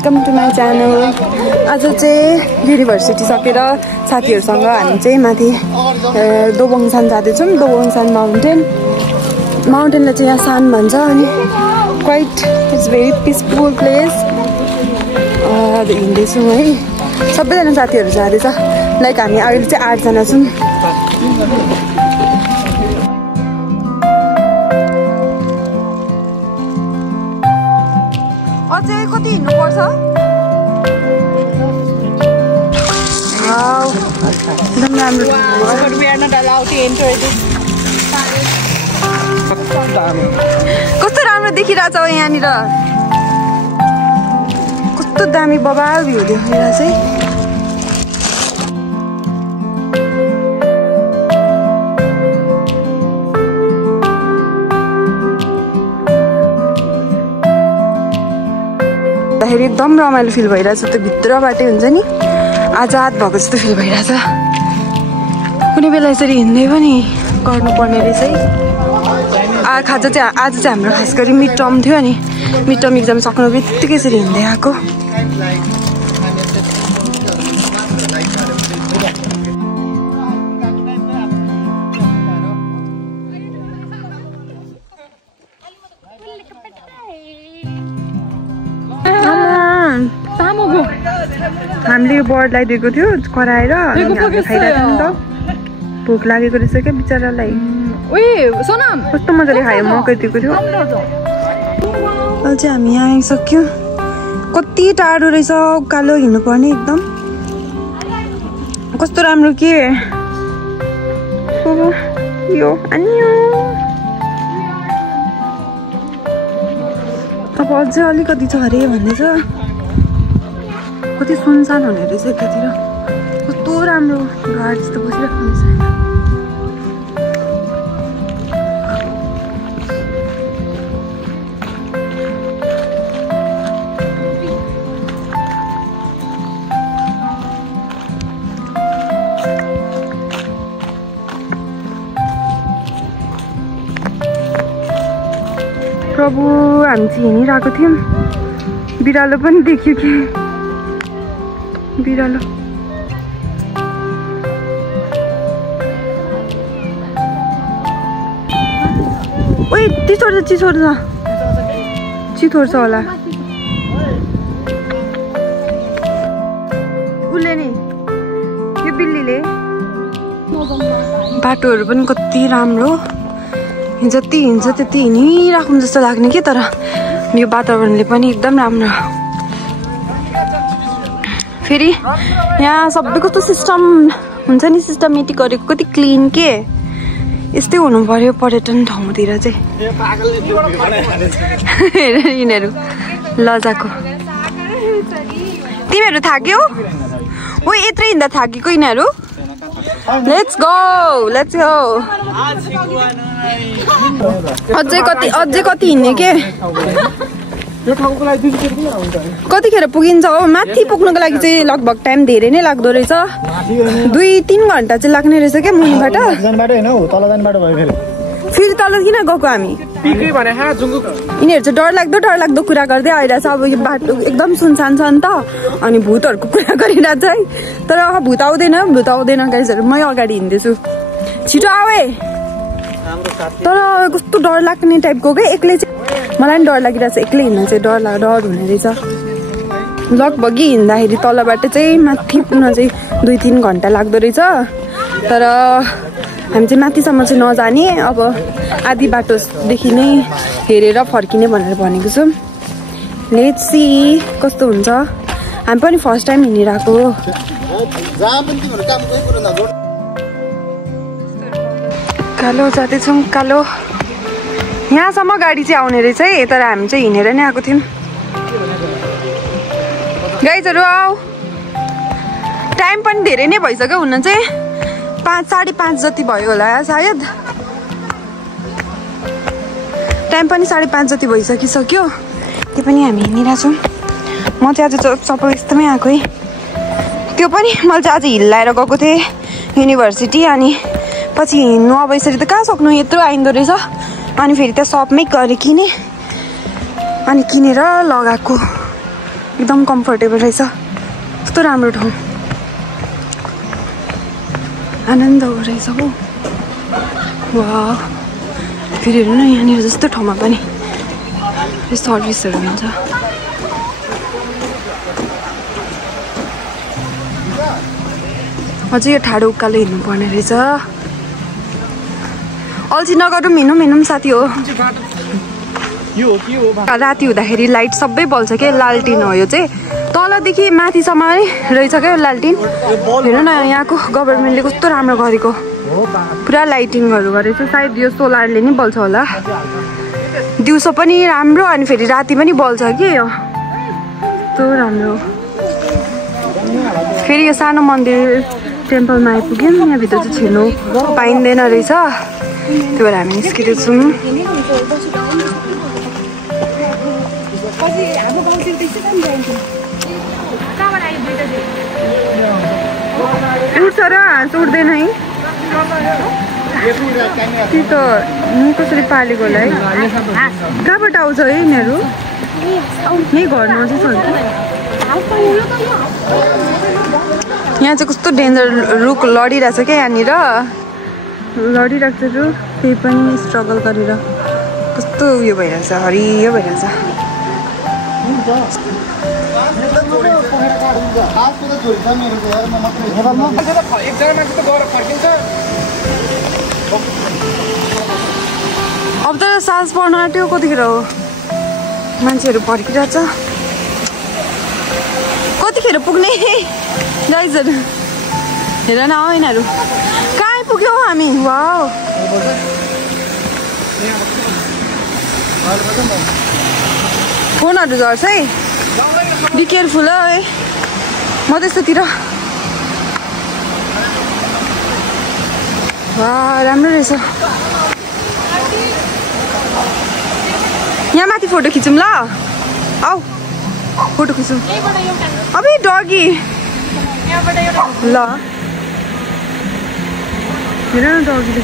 Welcome to my channel. आज चाहिँ university सकेर साथीहरूसँग हामी चाहिँ माथि दोबोङसान जाँदैछौँ। दोबोङसान माउन्टेनलाई चाहिँ यहाँ सान भन्छ अनि quite it's very peaceful place. हिँड्दैछौँ है, सबैजना साथीहरू जाँदैछ। लाइक हामी अहिले चाहिँ 8 जना छौँ। अझै कति हिँड्नुपर्छ? एकदम राम्रो। कस्तो राम्रो देखिरहेछ यहाँनिर, कस्तो दामी बबाल भ्यू देखिरहेछ है। एकदम रमाइलो फिल भइरहेछ। त्यो भित्रबाटै हुन्छ नि आजाद भएको जस्तो फिल भइरहेछ। कुनै बेला यसरी हिँड्दै पनि गर्नुपर्ने रहेछ है। आज चाहिँ हाम्रो खास गरी मिड टर्म थियो अनि मिड टर्म इक्जाम सक्नु बित्तिकै यसरी हिँड्दै आएको। हामीले यो बर्डलाई दिएको थियो कराएर, खाइरहेको थियो नि त। भोक लागेको रहेछ क्या बिचरालाई। कस्तो मजाले खायो, मकै दिएको थियो। अहिले चाहिँ हामी यहाँ आइसक्यौँ। कति टाढो रहेछ, उकालो हिँड्नुपर्ने एकदम। कस्तो राम्रो के यो अनि अब अझै अलिकति छ अरे भन्दैछ। कति सुनसान हुने रहेछ एकातिर। कस्तो राम्रो गाड जस्तो बसिरहेको रहेछ। प्रभु, हामी चाहिँ हिँडिरहेको थियौँ, बिरालो पनि देख्यो कि बिरालो। ओइ चितोर्छ होला उसले नि, यो बिल्लीले। बाटोहरू पनि कति राम्रो, जति हिँड्छ त्यति हिँडिराखौँ जस्तो लाग्ने कि। तर यो वातावरणले पनि एकदम राम्रो। फेरि यहाँ सबै कस्तो सिस्टम हुन्छ नि, सिस्टमेटिक गरेको, कति क्लिन के। यस्तै हुनु पर्यो पर्यटन ठाउँतिर चाहिँ। यिनीहरू लजाको। तिमीहरू थाक्यौ? ओ यत्रै हिँड्दा थाकेको यिनीहरू। Let's go. अझै कति हिँड्ने के। कतिखेर पुगिन्छ हो? माथि पुग्नुको लागि चाहिँ लगभग टाइम धेरै नै लाग्दो रहेछ। 2-3 घन्टा चाहिँ लाग्ने रहेछ क्या मुनिबाट। फेरि तल किन गएको हामी? यिनीहरू चाहिँ डरलाग्दो कुरा गर्दै आइरहेछ। अब यो बाटो एकदम सुनसान छ नि त, अनि भूतहरूको कुरा गरिरहेछ है। तर भूत आउँदैन गाइजहरू। मै अगाडि हिँड्दैछु, छिटो आऊ है। तर कस्तो डर लाग्ने टाइपको क्या। एक्लै चाहिँ मलाई पनि डर लागिरहेछ। एक्लै हिँड्न चाहिँ डर हुने रहेछ। लगभग हिँड्दाखेरि तलबाट चाहिँ माथि पुग्न चाहिँ 2-3 घन्टा लाग्दो रहेछ। तर हामी चाहिँ माथिसम्म चाहिँ नजाने, अब आधी बाटोदेखि नै हेरेर फर्किने भनेर भनेको छौँ। लेट्स सी कस्तो हुन्छ। हामी पनि फर्स्ट टाइम हिँडिरहेको हो। कालो जाँदैछौँ, कालो। यहाँसम्म गाडी चाहिँ आउने रहेछ है, तर हामी चाहिँ हिँडेर नै आएको थियौँ। गाइजहरू आऊ। टाइम पनि धेरै नै भइसक्यो हुन चाहिँ। 5-5:30 जति भयो होला सायद। टाइम पनि 5:30 जति भइसकिसक्यो। त्यो पनि हामी हिँडिरहेछौँ। म चाहिँ आज सबै यस्तोमै आएको है। त्यो पनि मैले चाहिँ आज हिल लाएर गएको थिएँ युनिभर्सिटी। अनि पछि हिँड्नु अब यसरी त कहाँ सक्नु, यत्रो आइन्दो रहेछ। अनि फेरि त्यहाँ सपमै गएर किने, अनि किनेर लगाएको। एकदम कम्फर्टेबल रहेछ। कस्तो राम्रो ठाउँ, आनन्द हो रहेछ हो। वाह, फेरि हेर्नु न यहाँनिर जस्तो ठाउँमा पनि सर्भिसहरू हुन्छ। अझै यो ठाडो उकालो हिँड्नुपर्ने रहेछ। अल्छी नगरौँ, हिँडौँ साथी हो। राति हुँदाखेरि लाइट सबै बल्छ क्या, लालटिन हो यो चाहिँ। तलदेखि माथिसम्म रहेछ क्या लालटिन। हेर्नु न यहाँको गभर्मेन्टले कस्तो राम्रो गरेको, पुरा लाइटिङहरू गरेको छ। सायद यो सोलरले नि बल्छ होला। दिउँसो पनि राम्रो अनि फेरि राति पनि बल्छ कि यो, कस्तो राम्रो। फेरि यो सानो मन्दिर टेम्पलमा आइपुग्यौँ। यहाँभित्र चाहिँ छिर्नु पाइँदैन रहेछ, त्यही भएर हामी निस्किँदैछौँ। उठ्छ र हाँस उठ्दैन है, त्यही त कसरी पालेको होला है। कहाँबाट आउँछ है यिनीहरू? यहीँ घरमा चाहिँ छ कि? यहाँ चाहिँ कस्तो डेन्जर रुख लडिरहेछ क्या, यहाँनिर लडिरहेको छ रुख, त्यही पनि स्ट्रगल गरेर कस्तो उयो भइरहेछ, हरियो भइरहेछ। अब त सास पर्न आँट्यो, कतिखेर हो मान्छेहरू फर्किरहेछ। कतिखेर पुग्ने गाइजहरू? हेर न हो यिनीहरू कहाँ आइपुग्यौ हामी। वाउ, फोनहरू झर्छ है, बी केयरफुल है। म त्यस्तोतिर वाह, राम्रो रहेछ। यहाँ माथि फोटो खिचौँ ल, आऊ फोटो खिचौँ। अबे डगी ल, हेर न डगीले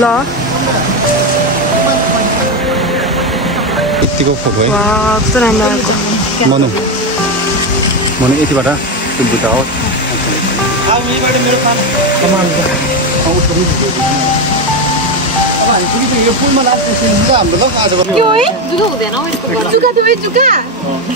ल। यतिको फोटो है। वाह, कस्तो राम्रो आएको। मनु यतिबाट बुद्ध हो।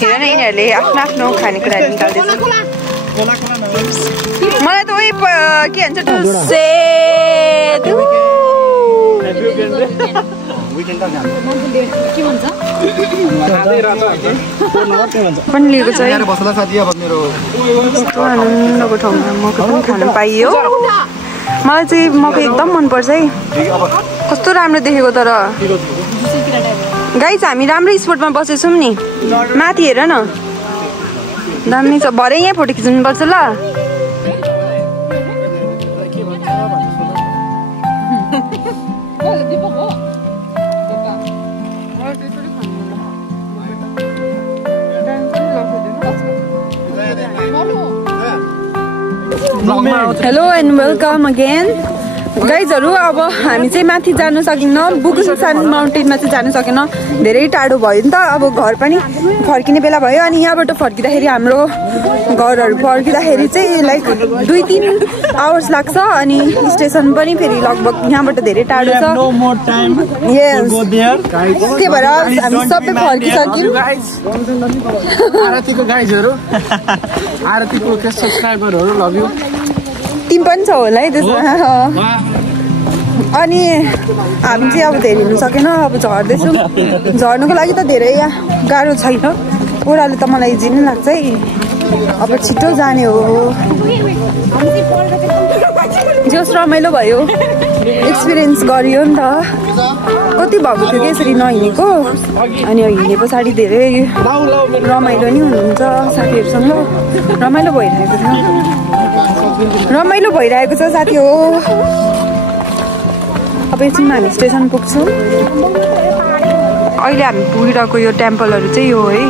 हेर न यिनीहरूले आफ्नो आफ्नो खानेकुराहरू निकाल्दैछ। मलाई त उही के भन्छ पनि लिएको छ है। कस्तो आनन्दको ठाउँमा मकै पनि खान पाइयो। मलाई चाहिँ मकै एकदम मनपर्छ है, कस्तो राम्रो देखेको। तर गाइस हामी राम्रो स्पोटमा बसेछौँ नि, माथि हेर न दामी छ। भरे यहाँ फोटो खिच्नुपर्छ ल। हेलो एन्ड वेलकम अगेन गाइजहरू। अब हामी चाहिँ माथि जानु सकिन्न, बुकुङसान माउन्टेनमा चाहिँ जानु सकेन, धेरै टाढो भयो नि त। अब घर पनि फर्किने बेला भयो, अनि यहाँबाट फर्किँदाखेरि हाम्रो घरहरू फर्किँदाखेरि चाहिँ लाइक 2-3 आवर्स लाग्छ, अनि स्टेसन पनि फेरि लगभग यहाँबाट धेरै टाढो छ। त्यही भएर हामी सबै फर्किसक्यौँ। आरतीको गाइजहरू, आरतीको सब्सक्राइबरहरू लभ यु। टिम पनि छ होला है त्यसमा। अनि हामी चाहिँ अब धेरै हिँड्नु सकेन, अब झर्दैछौँ। झर्नुको लागि त धेरै गाह्रो छैन, ओह्रालो त मलाई इजी नै लाग्छ है। अब छिटो जाने हो। जस रमाइलो भयो, एक्सपिरियन्स गरियो नि त। कति भएको थियो कि यसरी नहिँडेको, अनि हिँडे पछाडि धेरै रमाइलो नि हुनुहुन्छ साथीहरूसँग। रमाइलो भइरहेको छ साथी हो। अब एकछिनमा हामी स्टेसन पुग्छौँ। अहिले हामी पुगिरहेको यो टेम्पलहरू चाहिँ यो है,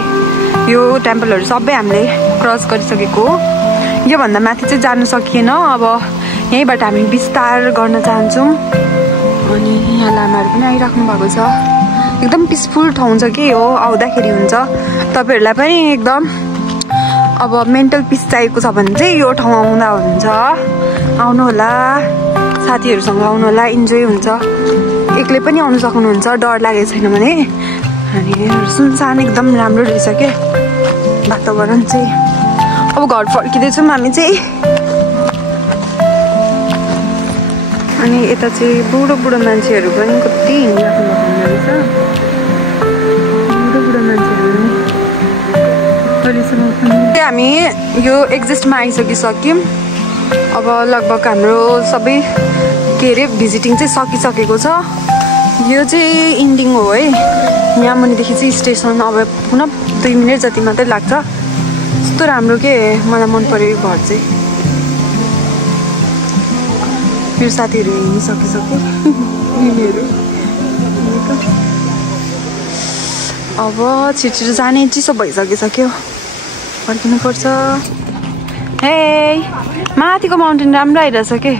यो टेम्पलहरू सबै हामीले क्रस गरिसकेको हो। योभन्दा माथि चाहिँ जानु सकिएन। अब यहीँबाट हामी विस्तार गर्न चाहन्छौँ। अनि यहाँ लामाहरू पनि आइराख्नु भएको छ। एकदम पिसफुल ठाउँ छ कि हो, आउँदाखेरि हुन्छ। तपाईँहरूलाई पनि एकदम अब मेन्टल पिस चाहिएको छ भने चाहिँ यो ठाउँ आउँदा हुन्छ। आउनु होला, साथीहरूसँग आउनु होला, इन्जोय हुन्छ। एक्लै पनि आउनु सक्नुहुन्छ डर लागेको छैन भने। अनि सुनसान एकदम राम्रो रहेछ क्या वातावरण चाहिँ। अब घर फर्किँदैछौँ हामी चाहिँ। अनि यता चाहिँ बुढो बुढो मान्छेहरू पनि कति हिँडिराख्नु भएको रहेछ। बुढो बुढो मान्छेहरू हामी यो एक्जिस्टमा आइसकिसक्यौँ। अब लगभग हाम्रो सबै के अरे भिजिटिङ चाहिँ सकिसकेको छ। यो चाहिँ इन्डिङ हो है। यहाँ मुनिदेखि चाहिँ स्टेसन अब पुनः 2 मिनट जति मात्रै लाग्छ। यस्तो राम्रो के मलाई मन पर्यो यो घर चाहिँ। मेरो साथीहरू हिँडिसकिसक्यो यिनीहरू। अब छिटो जाने, चिसो भइसकिसक्यो, फर्किनुपर्छ। हे माथिको माउन्टेन राम्रो आइरहेछ के,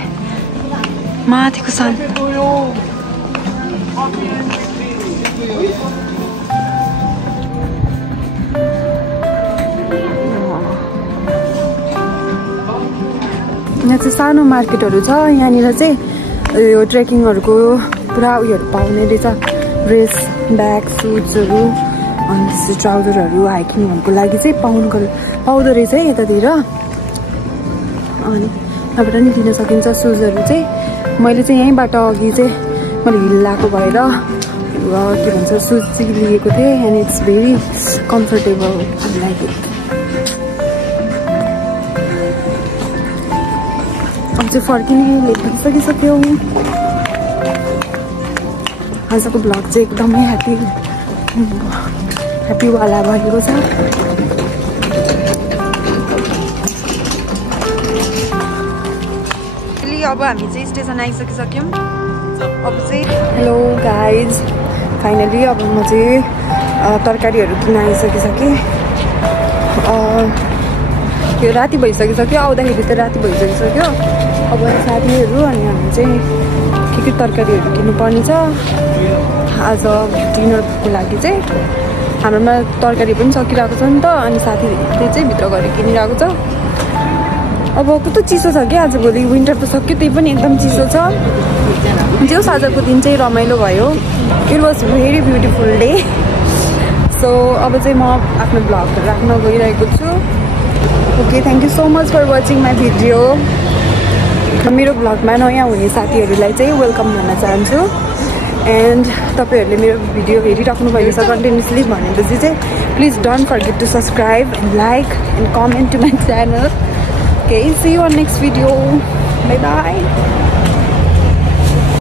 माथिको सान। यहाँ चाहिँ सानो मार्केटहरू छ। यहाँनिर चाहिँ यो ट्रेकिङहरूको पुरा उयोहरू पाउने रहेछ, ड्रेस, ब्याग, सुट्सहरू, अनि त्यस्तै ट्राउजरहरू हाइकिङहरूको लागि चाहिँ पाउँदो रहेछ है यतातिर। अनि यहाँबाट नि लिन सकिन्छ सुजहरू चाहिँ। मैले चाहिँ यहीँबाट अघि चाहिँ मैले हिल लगाएको भएर के भन्छ सुज चाहिँ लिएको थिएँ। And it's very comfortable, I like it. अब चाहिँ फर्किने लेट भइसकिसक्यो। आजको भ्लग चाहिँ एकदमै ह्याप्पीवाला भएको छ। अब हामी चाहिँ स्टेसन आइसकिसक्यौँ। अब चाहिँ हेलो गाइज, फाइनली अब म चाहिँ तरकारीहरू किन्न आइसकिसकेँ। त्यो राति भइसकिसक्यो, आउँदाखेरि त राति भइसकिसक्यो। अब साथीहरू अनि हामी चाहिँ के तरकारीहरू किन्नुपर्ने छ आज डिनरको लागि चाहिँ। हाम्रोमा तरकारी पनि सकिरहेको छ नि त, अनि साथीहरूले चाहिँ भित्र गएर किनिरहेको छ। अब कस्तो चिसो छ क्या आजभोलि, विन्टर त सक्यो त्यही पनि एकदम चिसो छ। जो आजको दिन चाहिँ रमाइलो भयो। It was very beautiful day. So अब चाहिँ म आफ्नो भ्लगहरू राख्न गइरहेको छु। Okay, thank you so much for watching my video. मेरो भ्लगमा नयाँ हुने साथीहरूलाई चाहिँ वेलकम भन्न चाहन्छु। एन्ड तपाईँहरूले मेरो भिडियो हेरिराख्नु भएको छ कन्टिन्युसली भनेपछि चाहिँ please don't forget to subscribe and like and comment to my channel. Okay, see you on next video. Bye bye.